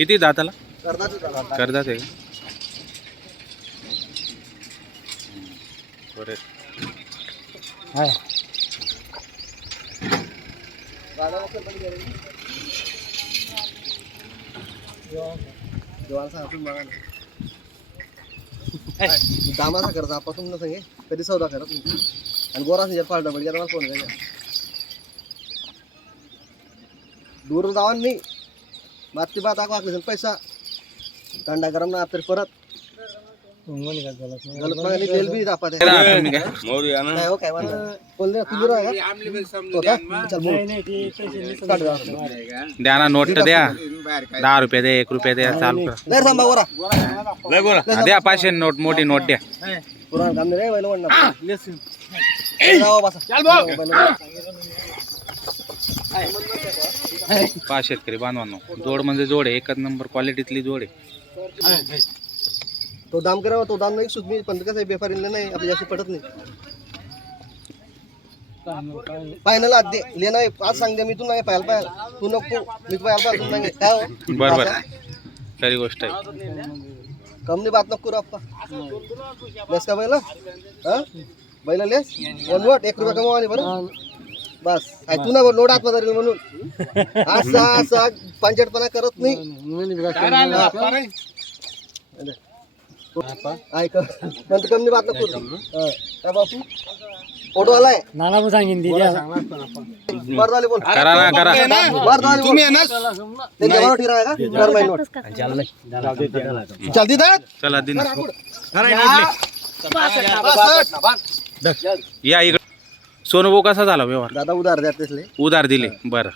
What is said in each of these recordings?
किती दाताला करतात करदात आहे का? बरं. दामाचा करता आपण तुमनं सांगे कधी सौदा करत नाही आणि गोरा म्हणजे पाच डबल गेला कोण घ्यायला दूर जाऊन नाही बात ती बात आखली पैसा थंडा गरम ना तरी परत गलत मागणी तेल बी दापात तुम्ही काय? काय हो काय म्हणा बोलले तू दूर आहे का चल बोल काढ जा द्या ना नोट तर द्या 10 रुपये द्या 1 रुपये द्या चालू करा. नाही थांबा गोरा द्या 500 नोट मोठी नोट द्या. पुराण काम नाही रे बैल म्हणणार जावा बसा चल भाऊ पहा शेतकरी बांधवांनो जोड म्हणजे जोड आहे एकच नंबर क्वालिटीतली जोड आहे. तो दाम करावा तो दाम नाही सुद्धा मी पण कसं आहे व्यापारीला नाही आपल्या जास्त पडत नाही फायनल आज दे लेना आज सांग दे मी तू नाही पाहायला पाहिजे तू नको मी पाहायला पाहिजे तू नाही काय हो बरोबर खरी गोष्ट आहे. कम नाही बात नको करू आप्पा बस का बैला हा बैला लेस वन वॉट 1 रुपया कमावा बरं बस काय तू ना लोड आत मध्ये म्हणून असा असा पंचटपणा करत नाही ऐक नंतर कमी बात नको करू काय बापू फोटो आलाय नाना पण सांगेन ती द्या. बरं झाले बोल करा ना करा बरं झाले तुम्ही आहे ना ते जेवण ठिरा आहे का कर माहिती चलती दात चला दिन या इकडे. सोनूभाऊ कसा झाला व्यवहार? दादा उधार द्या त्यातले उधार दिले बरं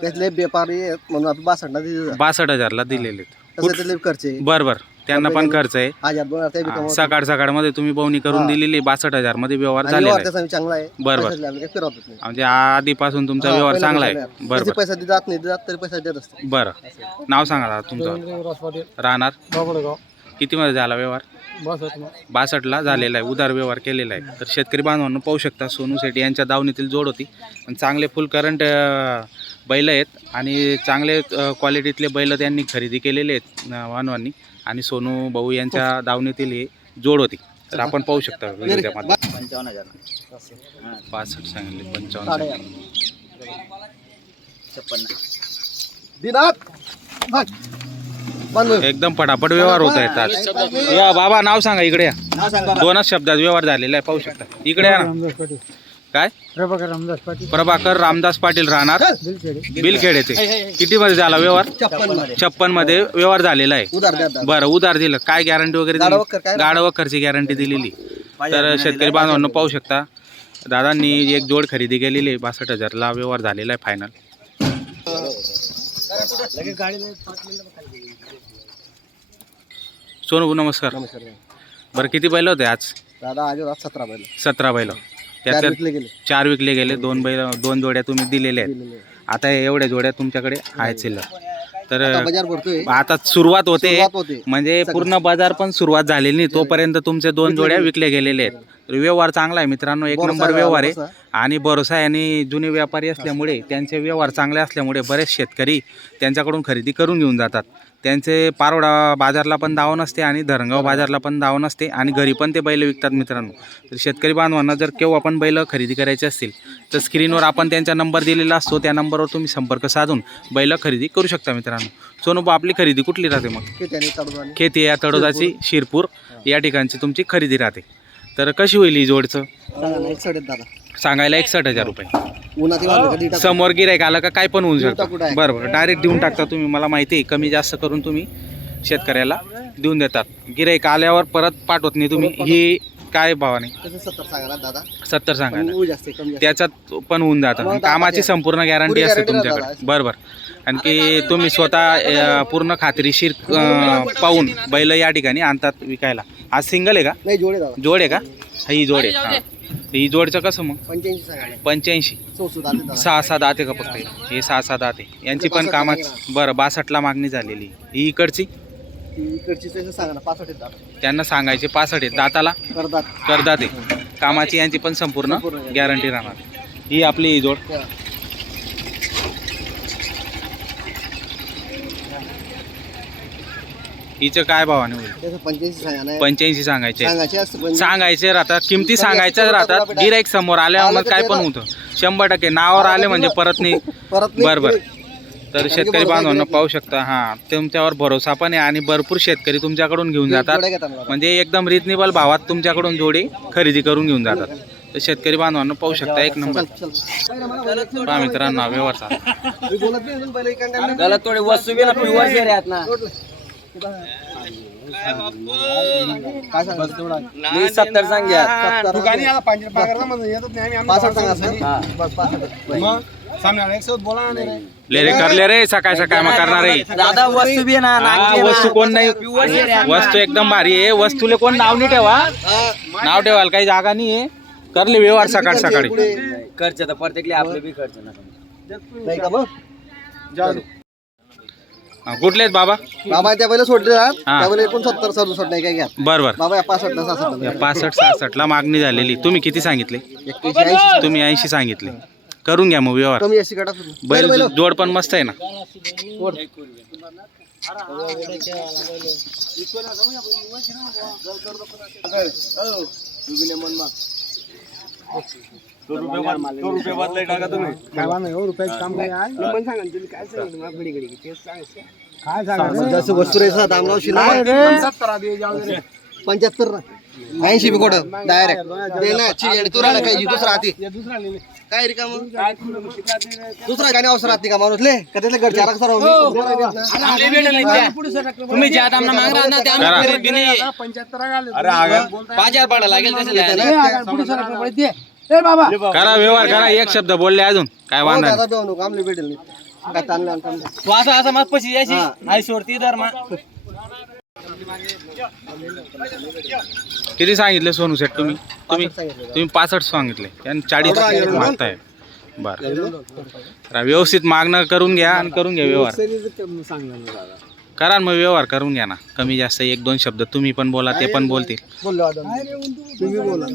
त्यातले व्यापारी आहेत म्हणून आपण 62 दिले 62,000 दिलेले तसे त्यातले खर्चे बर बर त्यांना पण खर्च आहे. 1000-2000 ते बी कमवतो सकाळ सकाळ मध्ये तुम्ही बवणी करून दिलेली 62,000 मध्ये व्यवहार आणि झालेला व्यवहार आहे. त्याचा चांगला आहे बरोबर. पैशातले आपल्याला काही फिरवत नाही म्हणजे आधीपासून तुमचा व्यवहार चांगला आहे. त्याचे बरोबर पैसा देतात नाही देतात तरी पैसा देत असतो बरं नाव सांगा दादा तुमचं राहणार बाबडगाव किती मध्ये झाला व्यवहार? बस होत ना 62 झालेला आहे उधार व्यवहार केलेला आहे. तर शेतकरी बांधवांना पाहू शकता सोनू शेट्टी यांच्या दावणीतील जोड होती पण चांगले फुल करंट बैल आहेत आणि चांगले क्वालिटीतले बैल त्यांनी खरेदी केलेले आहेत बांधवांनी आणि सोनू भाऊ यांच्या दावणीतील ही जोड होती. तर आपण पाहू शकता व्हिडिओमध्ये 55,000 65 सांगितले 55 दिनात बंद एकदम पटापट व्यवहार होत आहेत आज. या बाबा नाव सांगा इकडे या. दोनच शब्दात व्यवहार झालेला आहे पाहू शकता. इकडे या ना. रामदास पाटील काय प्रभाकर रामदास पाटील प्रभाकर रामदास पाटील राहणार बिलखेडे बिलखेडेचे किती मध्ये झाला व्यवहार? 56 मध्ये व्यवहार झालेला आहे. उधार द्या बरं उधार दिलं काय गॅरंटी वगैरे गाडा दिली? वक्कर काय? गाडा वक्करची गॅरंटी दिलेली. तर शेतकरी बांधवांना पाहू शकता दादांनी एक जोड खरेदी केलेली आहे 62,000 ला व्यवहार झालेला आहे फायनल. सोनू नमस्कार. नमस्कार बरं किती बैल होते आज? दादा आज 17 बैल 17 बैल चार त्याच्यात विकले गेले 4 विकले गेले 2 बैल 2 जोड्या तुम्ही दिलेल्या आहेत. दिलेले. आता एवढ्या जोड्या तुमच्याकडे आहेत शिल्लक. तर आता बाजार भरतोय आता सुरुवात होते सुरुवात होते म्हणजे पूर्ण बाजार पण सुरुवात झालेली नाही तोपर्यंत तुमचे 2 जोड्या विकले गेलेले आहेत. तर व्यवहार चांगला आहे मित्रांनो एक भरोसा नंबर आहे, व्यवहार आहे भरोसा. आणि भरोसा आहे आणि जुने व्यापारी असल्यामुळे त्यांचे व्यवहार चांगले असल्यामुळे बरेच शेतकरी त्यांच्याकडून खरेदी करून घेऊन जातात. त्यांचे पारोडा बाजारला पण दाव नसते आणि धरणगाव बाजारला पण दाव नसते आणि घरी पण ते बैल विकतात मित्रांनो. तर शेतकरी बांधवांना जर केव्हा पण बैल खरेदी करायचे असतील तर स्क्रीनवर आपण त्यांचा नंबर दिलेला असतो त्या नंबरवर तुम्ही संपर्क साधून बैल खरेदी करू शकता मित्रांनो. सोनू आपली खरेदी कुठली राहते मग? त्याने तडजोड खेती या तळोदाची शिरपूर या ठिकाणची तुमची खरेदी राहते. तर कशी होईल ही जोडचं? सांगा ना 61 दादा सांगायला 61,000 रुपये. उन्हात वाजलं कधी टाकू. समोर गिरायक आलं का काय पण होऊन देऊन शकतं. टाकू direct. बरं बरं डायरेक्ट देऊन टाकता तुम्ही मला माहिती आहे कमी जास्त करून तुम्ही शेतकऱ्याला देऊन देतात. गिरायक आल्यावर परत पाठवत नाही तुम्ही. ही काय भावाने? त्याचं 70 सांगा ना दादा 70 सांगायला पण जास्त कमी जास्त. त्याच्यात पण होऊन जातं. मग कामाची दादा संपूर्ण गॅरंटी पुरी असते guarantee तुमच्याकडे. राहते. बरोबर आणखी तुम्ही स्वतः पूर्ण खात्रीशीर पाहून बैल या ठिकाणी आणतात विकायला. आज सिंगल आहे का नाही जोडे दादा जोड आहे का? ही जोड आहे हां. ही जोडचं कसं मग? 85 सांगा 85 सोसू दादा 6-7 दाते का फक्त हे 6-7 दाते यांची पण कामाच बरं 62 मागणी झालेली. ही इकडची इकडची त्याचं सांगा ना 65 दादा त्यांना सांगायचे 65 आहेत दाताला करतात करदात आहे. कामाची यांची पण संपूर्ण गॅरंटी राहणार. ही आपली ही जोड त्या. हिचं काय भावाने होईल? त्याचं 85 सांगा 85 सांगायचे. सांगायचे असतं 85. सांगायचे राहतात, किमती सांगायच्या राहतात. गिराईक समोर आल्यावर मग काय पण होतं. 100% नावावर आले म्हणजे परत नाही. परत नाही. बरोबर. तर शेतकरी बांधवांना पाहू शकता. हा, तुमच्यावर भरोसा पण आहे आणि भरपूर शेतकरी तुमच्याकडून घेऊन जातात. जोड्या घेतात मला. म्हणजे एकदम रिजनेबल भावात तुमच्याकडून जोडी खरेदी करून घेऊन जातात. तर शेतकरी बांधवांना पाहू शकता. एक नंबर चल. पहा मित्रांनो व्यवहार. मी बोलत नाही अजून पहिले इकडनं. गलत थोडी वस्तू बी ना प्युअर शेर आहेत ना. काय सांगा? मी 70 सांग्या. 65 सांगा सर. हा. बस 65. ले रे करले रे सकाळ सकाळ मग करणार आहे. दादा वस्तू बी ना हा, नागची ना. वस्तू कोण नाही. प्युअर शेर आहेत. वस्तू एकदम भारी आहे. वस्तूला कोण नाव नाही ठेवा. हा. नाव ठेवायला काही जागा नाही आहे. करले व्यवहार सकाळ सकाळी. पुढे. खर्च तर प्रत्येकले आपले बी खर्च ना. नाही का मग? हा, कुठले आहेत बाबा? बाबा त्या पहिलं सोडले जात. हा. त्यावेळेला 69 67 नाही काय घ्या. बरं बाबा या 65 66 या 65-66 ला मागणी झालेली. तुम्ही किती सांगितले? 81 तुम्ही 80 सांगितले. करून घ्या मग व्यवहार. कमी 80 काढा तुम्ही. बैल जोड पण मस्त आहे ना. जसं वस्तू रेसा दाम लावशी ना 75 ना 80 बी कोड डायरेक्ट दे ना चिडी तू राहिला काही दुसरा हाती काय रिकाम दुसरा गाणी अवसर राहते का माणूस ले का त्याला घरच्या राख सर तुम्ही ज्या दामना माग रहा ना त्या करा. खरीद बी नाही. 5000 पडा लागेल कसं करा व्यवहार करा. एक शब्द बोलले अजून काय वांधा नाही. दादा नको आमले भेटेल नाही काय ताणलं आणि ताणलं. तू असं मग पशी यायची आई सोडती दर मग. किती सांगितले सोनू सेट तुम्ही? तुम्ही 65 सांगितले आणि 40 मागताय. बरं व्यवस्थित मागणं करून घ्या आणि करून घ्या व्यवहार. करा ना मग व्यवहार करून घ्या ना. कमी जास्त 1-2 शब्द तुम्ही पण बोला ते पण बोलतील. बोललो आता तुम्ही बोला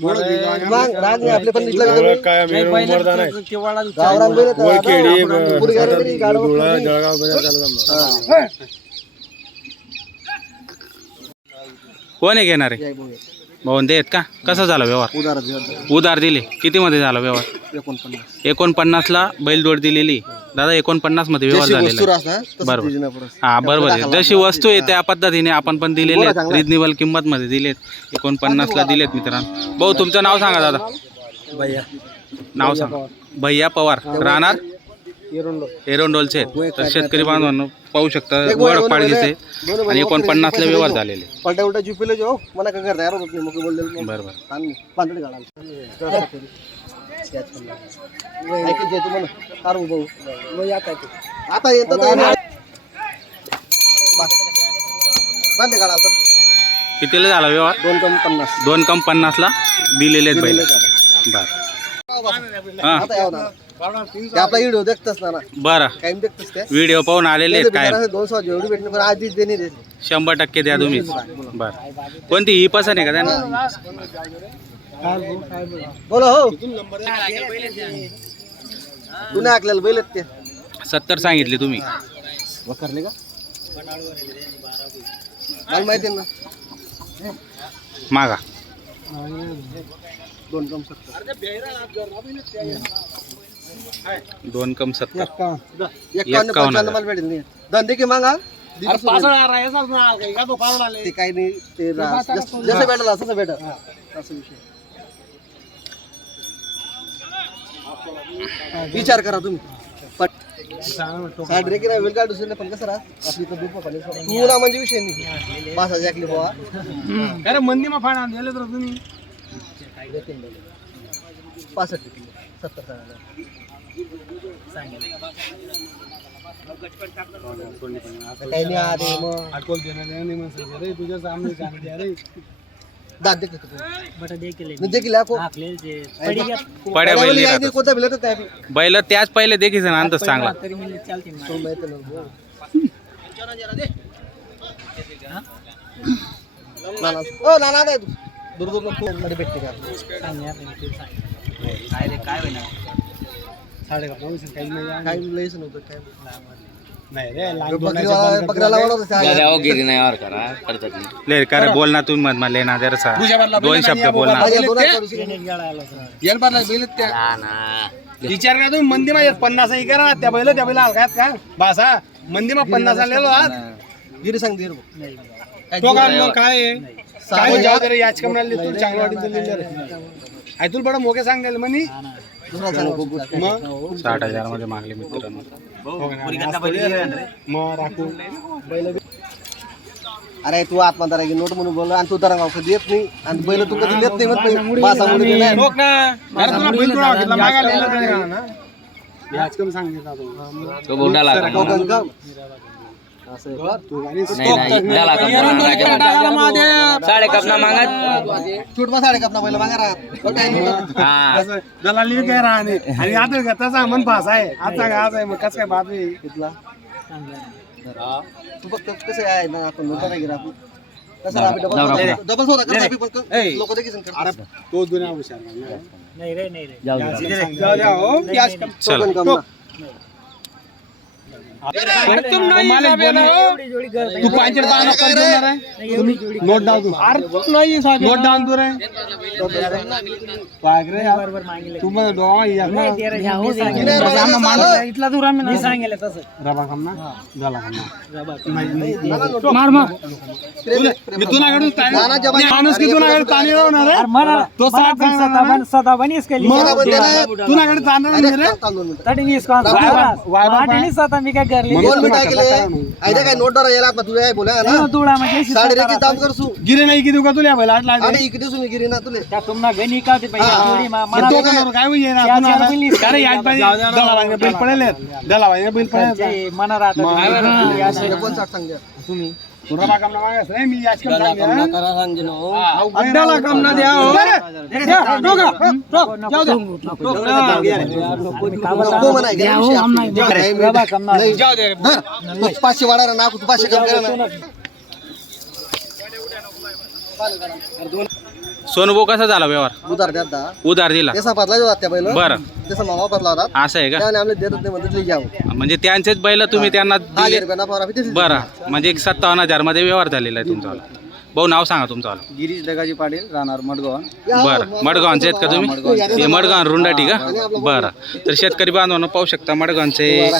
मग राग नाही आपले पण इथलं गावरान बैल तर पुरी गाडी कोण आहे घेणार आहे? भाऊन देत का? कसा झाला व्यवहार? उधार दिले. किती मध्ये झाला व्यवहार? 49 ला बैल जोड दिलेली. दादा 49 मध्ये व्यवहार झालेला आहे. बरोबर. हा बरोबर आहे. जशी वस्तू आहे त्या पद्धतीने आपण पण दिलेले आहेत. रिजनेबल किंमत मध्ये दिलेत. 49 ला दिलेत मित्रांनो. भाऊ तुमचं नाव सांगा दादा. नाव सांगा. भैया पवार राहणार एरोंडोलचे. तर शेतकरी बांधवांनो पाहू शकता वड पाडगीचे आणि 49 ला व्यवहार झालेले. पलटा उलटा जुपिले जो मला काय करता यार होत नाही मग बोलले बरोबर. पांढरे गाडा ऐकत जातो म्हणा कार भाऊ आता येतो पांढरे गाडा कितीला झाला व्यवहार? 250 2,50 ला दिलेले आहेत बैल. बरं हा आता यावं ना ते आपला व्हिडिओ देखतच ना बरं. कायम देखतच त्या व्हिडिओ पाहून आलेले आहेत काय? 200 जेवढी भेटणे पण आधीच देणे रे 100% द्या तुम्हीच. बरं कोणती ही पसंत आहे का त्यांना? बोला हो पुन्हा ऐकलेलं बैल ते 70 सांगितले तुम्ही. वखरले का मला माहिती आहे ना मागा 2,70 51 मला भेटेल नाही धंदे की मागा ते काही नाही ते जसं भेटल असं भेटल असं विषय विचार करा तुम्ही साठ रे की नाही वेल काढू शकले पण कसं राहत आपली तर दुपा पाणी तुला म्हणजे विषय नाही पासा जाकली बाबा मंदी मग फाडा दिले तर तुम्ही 65 70 काही नाही आले मग अटकोल देणार नाही मग रे तुझ्या सामने सांगते अरे दाद देखले बटा देखले देखील ako आपले जे पडी गया पड्या बैल नाही राहतात. कोणता बिल तर बैल त्याच पहिले देखील ना अंतच चांगला. तरी म्हणजे चालते तो माहिती ना नाना ओ नाना नाही तू दूर दूर मध्ये भेटते का काय रे काय होईना साडे का पाऊस काही नाही काही लयच नव्हतं काय नाही रे बकऱ्याला वाढवत जाऊ गिरी नाही और करा करतात नाही. ले का रे बोल ना तुम्ही मत लेना जरसा दोन शब्द बोल ना हा ना. विचार करा तुम्ही मंदिमा 50 ही करा त्या बैल हलकात का बासा मंदिमा 50 आलेलो आज गिरी सांग दीर तो काय काय जाऊ दे याच कमराला तू चांगला वाटत दिली रे आय तुला बडा मोके सांगेल म्हणी दुसरा सांग मग 60,000 मध्ये मागले मित्रांनो. मग राखू अरे तू आत्मदारा की नोट म्हणून बोलला आणि तू तर गाव कधी येत नाही आणि बैल तू कधी देत नाही म्हणतो बासामुळे नाही लोक ना अरे तुला बैल तुला घेतला मागायला ना याच कम सांगितलं तो बोंडा लागा टोकन का असं नाही नाही डाला कम साडे कपना मागत छूट साडे कपना बैल मागा राहत हा दलाली काय राहणे आणि आता का तसा मन पास आहे आता काय आज आहे मग कसं काय बात आहे तिथला तू फक्त कसं आहे ना आपण नोटा नाही घेणार आपण कसं आम्ही डबल होता करता आम्ही पण लोक देखील करतात तो दुनिया हुशार नाही रे नाही रे जाऊ जाऊ हो याच कम चला टोकन कम तुम नाही तू पांचर दाना कर देणार आहे नोट डाल तू अरे नाही नोट डाल तू रे पागरे बरोबर मागितले तू मग डोळा या इथला दूर आम्ही नाही सांगेल तसं रबा खम ना झाला खम ना मार मार मी तुझ्याकडून माणूस की तुझ्याकडे ताणी राहणार आहे तो सदा बनीस केली तुझ्याकडे जाणार नाही रे तडी नीस कोण वाटणी सदा मी काय करली बोल मी काय केले आयदे काय नोट डरा याला तुला काय बोला ना तुळा म्हणजे साडे रेकी दाम करसू गिरे नाही किती का तुला बैल आटला आणि इकडे सुनी गिरी ना तुले त्या तुम्हाला गणी का ते पैसे थोडी मला काय होई ना अरे याच पाहिजे दलावाने बिल पडेल दलावाने बिल पडेल मना राहत कोण साठ सांग द्या तुम्ही तुरा काम ना मागास रे मी याच काम सांगे अड्डाला काम ना द्या नको म्हणाय जाऊ दे 500 वाढा ना तू 500 कम करा ना सोनभाऊ कसा झाला व्यवहार उधार द्या दा उधार दिला त्याचा बदला जो त्या बैल बरं त्याचा मावा बदला होता असं आहे का त्याने आम्ही देत नाही म्हणते घ्याव म्हणजे त्यांचेच बैल तुम्ही त्यांना 1000 रुपये ना फॉर आम्ही बरं म्हणजे 57,000 मध्ये व्यवहार झालेला आहे तुमचा भाऊ नाव सांगा तुमचं गिरीश दगाजी पाटील राहणार मडगाव बरं मडगावचे आहेत का तुम्ही ते मडगाव रुंडाटी का बरं तर शेतकरी बांधवांना पाहू शकता मडगावचे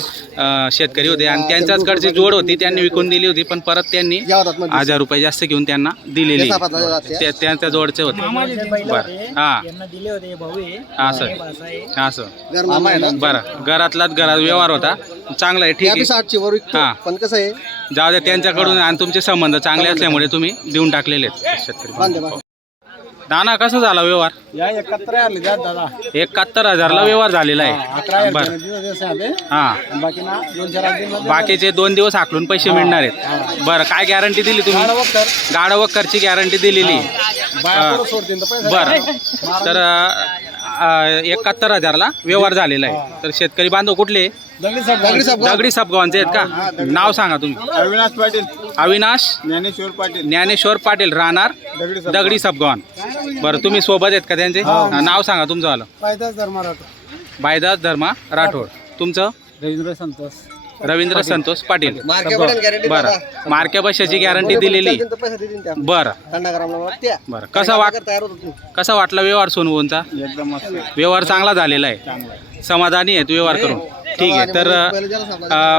शेतकरी होते आणि त्यांच्याच कडची जोड होती त्यांनी विकून दिली होती पण परत त्यांनी 1000 रुपये जास्त घेऊन त्यांना दिलेली त्यांच्या जोडचे होते बरं हां दिले होते भाऊ असं असं बरं घरातलाच घरात व्यवहार होता चांगला आहे ठीक आहे 60 वर हां पण कसं आहे जाऊ द्या त्यांच्याकडून आणि तुमचे संबंध चांगले असल्यामुळे तुम्ही देऊन टाकलेले आहेत शेतकरी बांधे नाना कसा झाला व्यवहार या 71 आले दादा 71,000 ला व्यवहार झालेला आहे बरं हां बाकी ना 2-4 दिन बाकीचे 2 दिवस आखलून पैसे मिळणार आहेत बरं काय गॅरंटी दिली तुम्ही गाडवक्करची गॅरंटी दिलेली बरं तर 71,000 ला व्यवहार झालेला आहे तर शेतकरी बांधव कुठले दगडी सापगावांचे आहेत का नाव सांगा तुम्ही अविनाश पाटील अविनाश ज्ञानेश्वर पाटील राहणार दगडी सापगावान बरं तुम्ही सोबत आहेत का त्यांचे नाव सांगा तुमचं आलं पायदास धर्माराठ बायदास धर्मा राठोड तुमचं रवींद्र संतोष पाटील बरं मार्क्या बशाची गॅरंटी दिलेली बरं बरं कसा वाटला व्यवहार सोनवूनचा व्यवहार चांगला झालेला आहे समाधानी आहेत व्यवहार करून ठीक आहे तर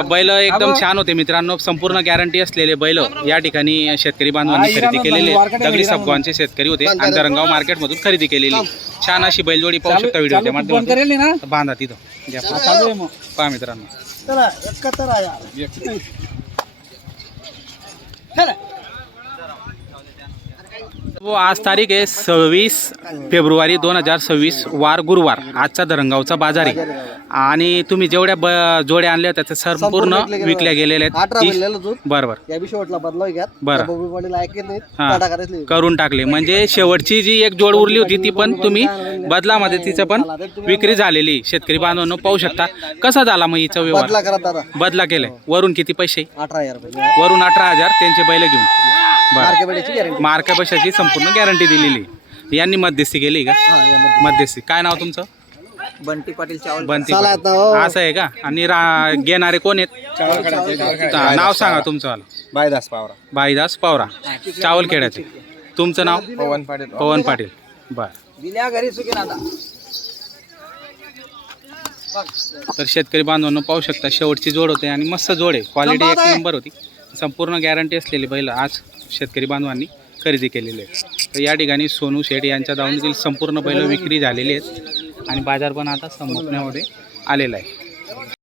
बैल एकदम छान होते मित्रांनो संपूर्ण गॅरंटी असलेले बैल या ठिकाणी शेतकरी बांधवांनी खरेदी केलेले दगडी सापगावचे शेतकरी होते आणि धरणगाव मार्केटमधून खरेदी केलेली छान अशी बैलजोडी पाहू शकता व्हिडिओच्या माध्यमातून बांधा तिथं पहा मित्रांनो चला 71 आहे वो आज तारीख आहे 26 फेब्रुवारी 2026 वार गुरुवार आजचा धरणगावचा बाजार आहे आणि तुम्ही जेवढ्या जोड्या आणल्या होत्या त्या संपूर्ण विकल्या गेलेल्या 18 आहेत बैलाला जो बरोबर या बी शेवटला बदलाव घ्यात बरं. बबू पाटील ऐकत नाही हां. काढा करायची करून टाकले म्हणजे शेवटची जी एक जोड उरली होती ती पण तुम्ही बदलामध्ये तिचं पण विक्री झालेली शेतकरी बांधवांनो पाहू शकता कसा झाला मग हिचा व्यवहार बदला करा दादा बदला केलाय वरून किती पैसे 18,000 रुपये वरून 18,000 त्यांचे बैल घेऊन मार्के बरं बेड्याची गॅरंटी मार्का पैशाची संपूर्ण गॅरंटी दिलेली यांनी मध्यस्थी केली का हा यामध्ये मध्यस्थी काय नाव तुमचं बंटी पाटील चावल बंटी चला पाटील. आता हो. असं आहे का? आणि घेणारे कोण आहेत? नाव सांगा तुमचं वालं. बायदास पावरा बाईदास पवारा, चावलखेड्याचे. तुमचं नाव? पवन पाटील. पवन पाटील. बरं. दिल्या घरी सुखी आता तर शेतकरी बांधवांनो पाहू शकता, शेवटची जोड होते आणि मस्त जोड आहे. क्वालिटी एक नंबर होती. संपूर्ण गॅरंटी असलेली बैल आज शेतकरी बांधवांनी खरेदी केलेली आहे. तर या ठिकाणी सोनू शेठ यांच्या दावणीतील संपूर्ण बैल विक्री झालेली आहेत आणि बाजार पण आता संपण्यामध्ये आलेला आहे.